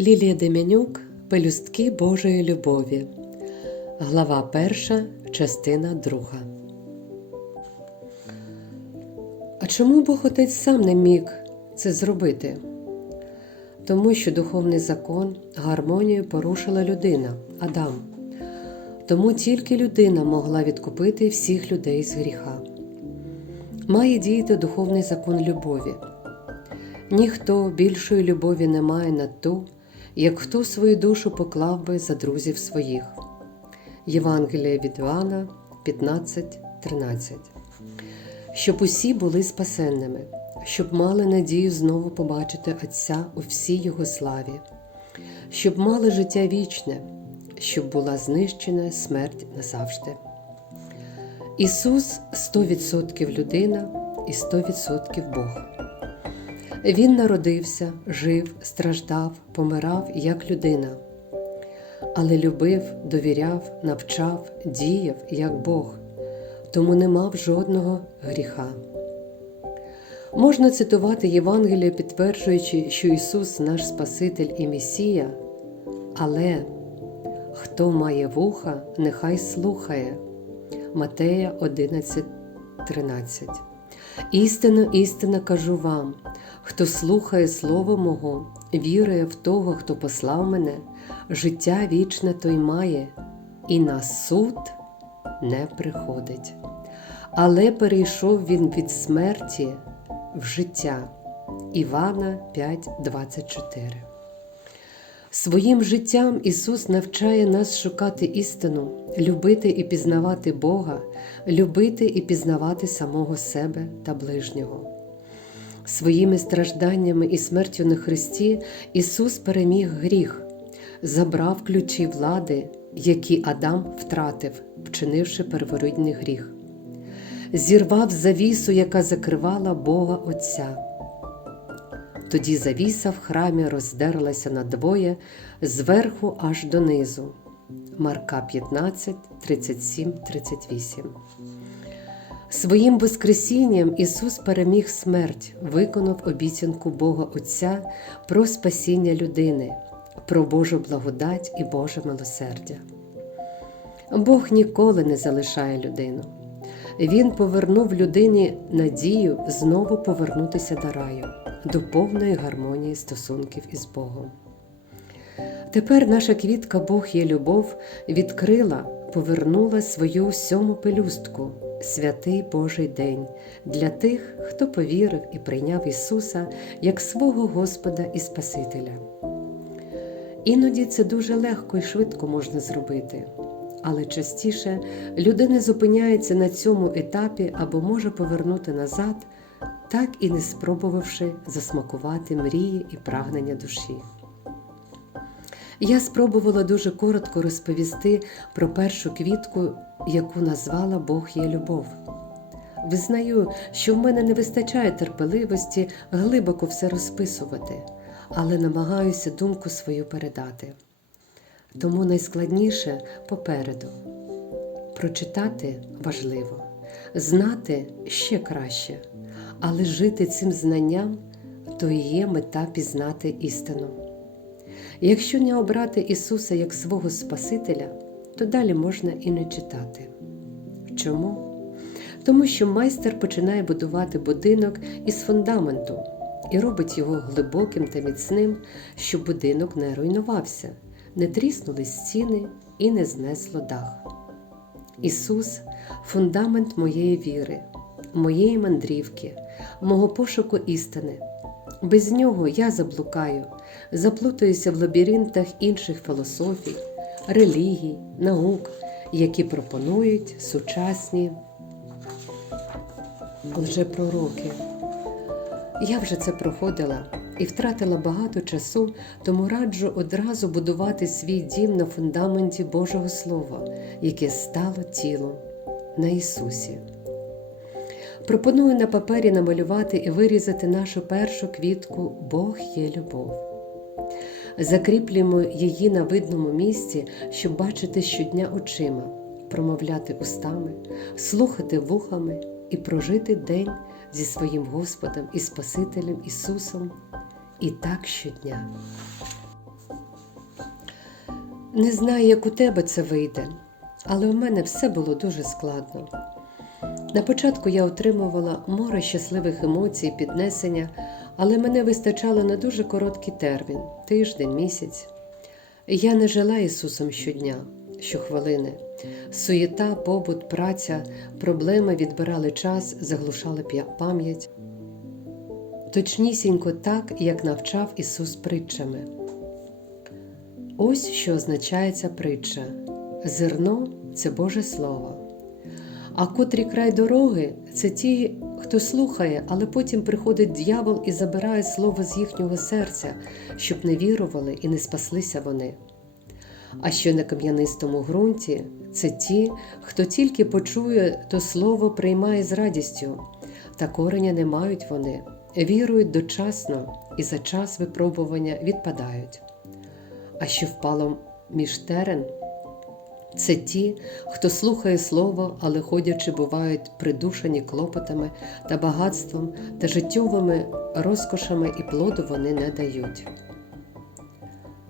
Лілія Дем'янюк Пелюстки Божої любові. Глава 1, частина 2. А чому Бог Отець сам не міг це зробити? Тому що духовний закон, гармонію порушила людина, Адам. Тому тільки людина могла відкупити всіх людей з гріха. Має діяти духовний закон любові. Ніхто більшої любові не має на ту, як хто свою душу поклав би за друзів своїх. Євангеліє від Іоанна 15.13 Щоб усі були спасенними, щоб мали надію знову побачити Отця у всій Його славі, щоб мали життя вічне, щоб була знищена смерть назавжди. Ісус 100% людина і 100% Бог. Він народився, жив, страждав, помирав як людина, але любив, довіряв, навчав, діяв як Бог, тому не мав жодного гріха. Можна цитувати Євангелія, підтверджуючи, що Ісус наш Спаситель і Месія, але хто має вуха, нехай слухає. Матея 11.13 Істинно, істинно кажу вам, хто слухає Слово Мого, вірує в того, хто послав мене, життя вічне той має, і на суд не приходить. Але перейшов він від смерті в життя. Івана 5:24 Своїм життям Ісус навчає нас шукати істину, любити і пізнавати Бога, любити і пізнавати самого себе та ближнього. Своїми стражданнями і смертю на Христі Ісус переміг гріх, забрав ключі влади, які Адам втратив, вчинивши перворідний гріх, зірвав завісу, яка закривала Бога Отця. Тоді завіса в храмі роздерлася надвоє зверху аж донизу. Марка 15, 37, 38 Своїм Воскресінням Ісус переміг смерть, виконав обіцянку Бога Отця про спасіння людини, про Божу благодать і Боже милосердя. Бог ніколи не залишає людину. Він повернув людині надію знову повернутися до раю, до повної гармонії стосунків із Богом. Тепер наша квітка Бог є любов відкрила, повернула свою сьому пелюстку, святий Божий день для тих, хто повірив і прийняв Ісуса як свого Господа і Спасителя. Іноді це дуже легко і швидко можна зробити. Але частіше людина зупиняється на цьому етапі або може повернути назад, так і не спробувавши засмакувати мрії і прагнення душі. Я спробувала дуже коротко розповісти про першу квітку, яку назвала Бог є любов. Визнаю, що в мене не вистачає терпеливості глибоко все розписувати, але намагаюся думку свою передати. Тому найскладніше попереду. Прочитати важливо, знати ще краще, але жити цим знанням то і є мета пізнати істину. Якщо не обрати Ісуса як свого Спасителя, то далі можна і не читати. Чому? Тому що майстер починає будувати будинок із фундаменту і робить його глибоким та міцним, щоб будинок не руйнувався не тріснули стіни і не знесло дах. Ісус фундамент моєї віри, моєї мандрівки, мого пошуку істини. Без нього я заблукаю, заплутаюся в лабіринтах інших філософій, релігій, наук, які пропонують сучасні лжепророки. Я вже це проходила і втратила багато часу, тому раджу одразу будувати свій дім на фундаменті Божого Слова, яке стало тілом на Ісусі. Пропоную на папері намалювати і вирізати нашу першу квітку Бог є любов. Закріплюємо її на видному місці, щоб бачити щодня очима, промовляти устами, слухати вухами і прожити день зі своїм Господом і Спасителем Ісусом і так щодня. Не знаю, як у тебе це вийде, але у мене все було дуже складно. На початку я отримувала море щасливих емоцій, піднесення, але мене вистачало на дуже короткий термін тиждень, місяць. Я не жила Ісусом щодня, щохвилини. Суєта, побут, праця, проблеми відбирали час, заглушали пам'ять. Точнісінько так, як навчав Ісус притчами. Ось що означає ця притча: зерно це Боже Слово. А котрі край дороги це ті, хто слухає, але потім приходить дьявол і забирає слово з їхнього серця, щоб не вірували і не спаслися вони. А що на кам'янистому ґрунті це ті, хто тільки почує, то слово приймає з радістю, та кореня не мають вони, вірують дочасно і за час випробування відпадають. А що впало між терен, це ті, хто слухає слово, але ходячи, бувають придушені клопотами та багатством та життєвими розкошами і плоду вони не дають.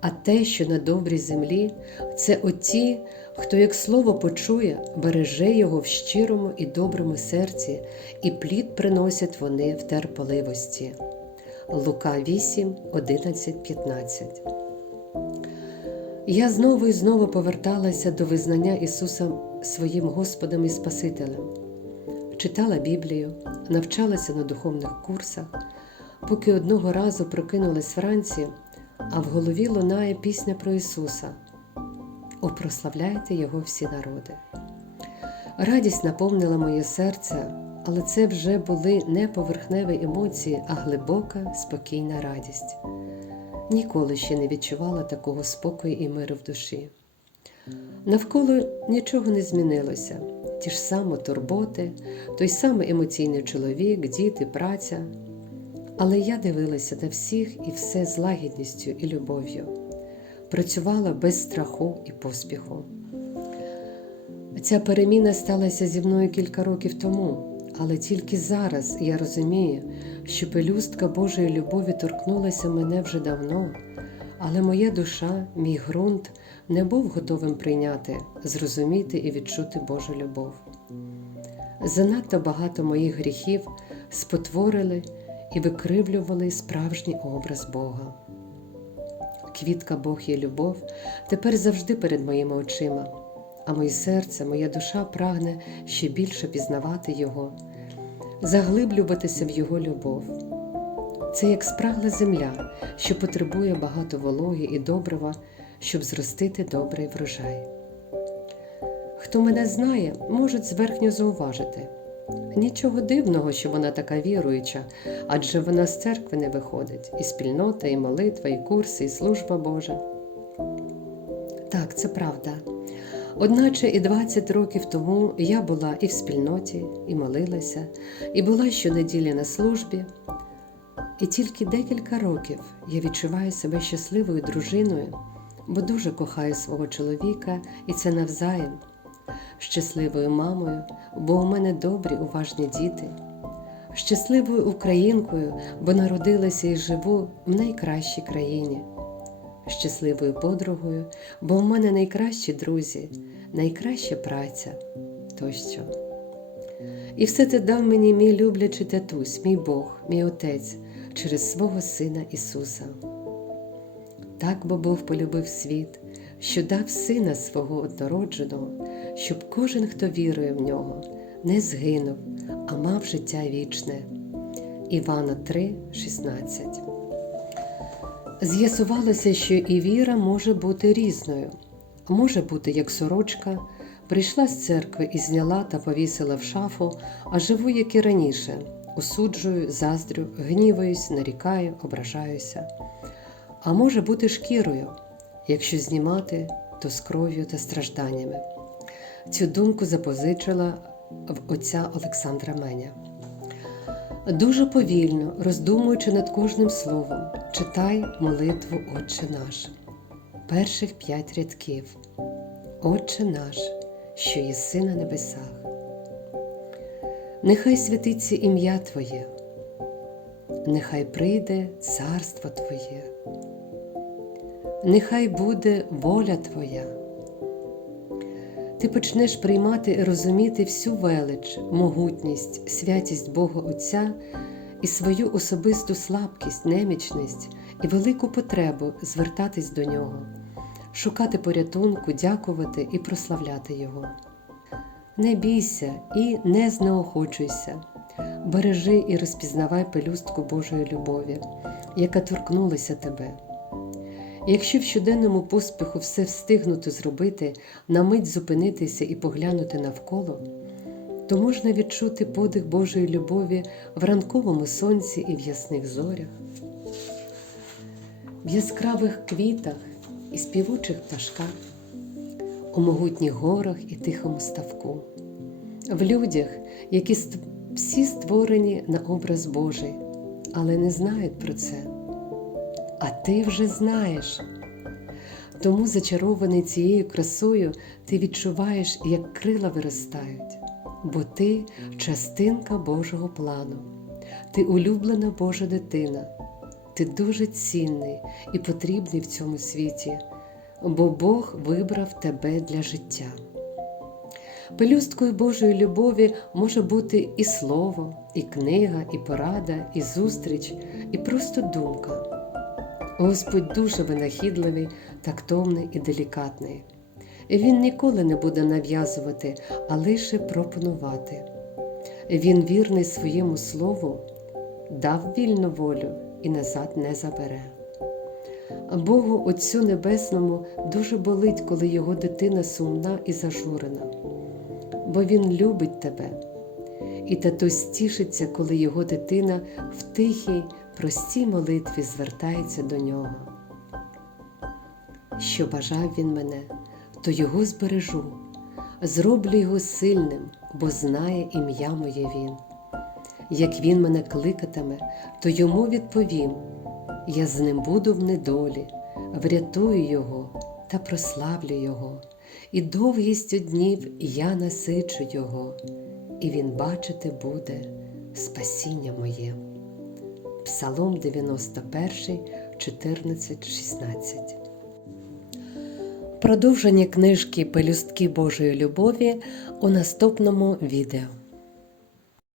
А те, що на добрій землі, це оті, хто як слово почує, береже його в щирому і доброму серці, і плід приносять вони в терпеливості. Лука 8, 11, 15 я знову і знову поверталася до визнання Ісуса своїм Господом і Спасителем, читала Біблію, навчалася на духовних курсах, поки одного разу прокинулась вранці, а в голові лунає пісня про Ісуса. О, прославляйте Його всі народи. Радість наповнила моє серце, але це вже були не поверхневі емоції, а глибока, спокійна радість. Ніколи ще не відчувала такого спокою і миру в душі. Навколо нічого не змінилося, ті ж самі турботи, той самий емоційний чоловік, діти, праця. Але я дивилася на всіх і все з лагідністю і любов'ю, працювала без страху і поспіху. Ця переміна сталася зі мною кілька років тому, але тільки зараз я розумію, що пелюстка Божої любові торкнулася мене вже давно, але моя душа, мій ґрунт не був готовим прийняти, зрозуміти і відчути Божу любов. Занадто багато моїх гріхів спотворили і викривлювали справжній образ Бога. Квітка Бог є любов тепер завжди перед моїми очима, а моє серце, моя душа прагне ще більше пізнавати Його, заглиблюватися в Його любов. Це як спрагла земля, що потребує багато вологи і добрива, щоб зростити добрий врожай. Хто мене знає, можуть зверхньо зауважити. Нічого дивного, що вона така віруюча, адже вона з церкви не виходить, і спільнота, і молитва, і курси, і служба Божа. Так, це правда. Одначе і 20 років тому я була і в спільноті, і молилася, і була щонеділі на службі. І тільки декілька років я відчуваю себе щасливою дружиною, бо дуже кохаю свого чоловіка, і це навзаєм, щасливою мамою, бо у мене добрі, уважні діти, щасливою українкою, бо народилася і живу в найкращій країні, щасливою подругою, бо в мене найкращі друзі, найкраща праця тощо. І все це дав мені мій люблячий татусь, мій Бог, мій Отець через свого Сина Ісуса. Так бо Бог полюбив світ, що дав Сина свого однородженого, щоб кожен, хто вірує в нього, не згинув, а мав життя вічне. Івана 3, 16 З'ясувалося, що і віра може бути різною, може бути як сорочка, прийшла з церкви і зняла та повісила в шафу, а живу, як і раніше, осуджую, заздрю, гніваюсь, нарікаю, ображаюся. А може бути шкірою, якщо знімати, то з кров'ю та стражданнями. Цю думку запозичила в отця Олександра Меня. Дуже повільно, роздумуючи над кожним словом, читай молитву Отче наш, перших п'ять рядків. Отче наш, що єси на небесах. Нехай святиться ім'я Твоє, нехай прийде царство Твоє, нехай буде воля Твоя. Ти почнеш приймати і розуміти всю велич, могутність, святість Бога Отця і свою особисту слабкість, немічність і велику потребу звертатись до Нього, шукати порятунку, дякувати і прославляти Його. Не бійся і не знеохочуйся, бережи і розпізнавай пелюстку Божої любові, яка торкнулася тебе. Якщо в щоденному поспіху все встигнути зробити, на мить зупинитися і поглянути навколо, то можна відчути подих Божої любові в ранковому сонці і в ясних зорях, в яскравих квітах і співучих пташках, у могутніх горах і тихому ставку, в людях, які всі створені на образ Божий, але не знають про це. А ти вже знаєш. Тому, зачарований цією красою, ти відчуваєш, як крила виростають, бо ти частинка Божого плану, ти улюблена Божа дитина, ти дуже цінний і потрібний в цьому світі, бо Бог вибрав тебе для життя. Пелюсткою Божої любові може бути і слово, і книга, і порада, і зустріч, і просто думка. Господь дуже винахідливий, тактовний і делікатний. Він ніколи не буде нав'язувати, а лише пропонувати. Він вірний своєму слову, дав вільну волю і назад не забере. Богу Отцю Небесному дуже болить, коли його дитина сумна і зажурена, бо Він любить тебе. І татусь тішиться, коли його дитина в тихій, простій молитві звертається до нього. Що бажав він мене, то його збережу, зроблю його сильним, бо знає ім'я моє він. Як він мене кликатиме, то йому відповім: я з ним буду в недолі, врятую його та прославлю його, і довгістю днів я насичу його, і він бачити буде спасіння моє. Псалом 91, 14, 16. Продовження книжки Пелюстки Божої любові у наступному відео.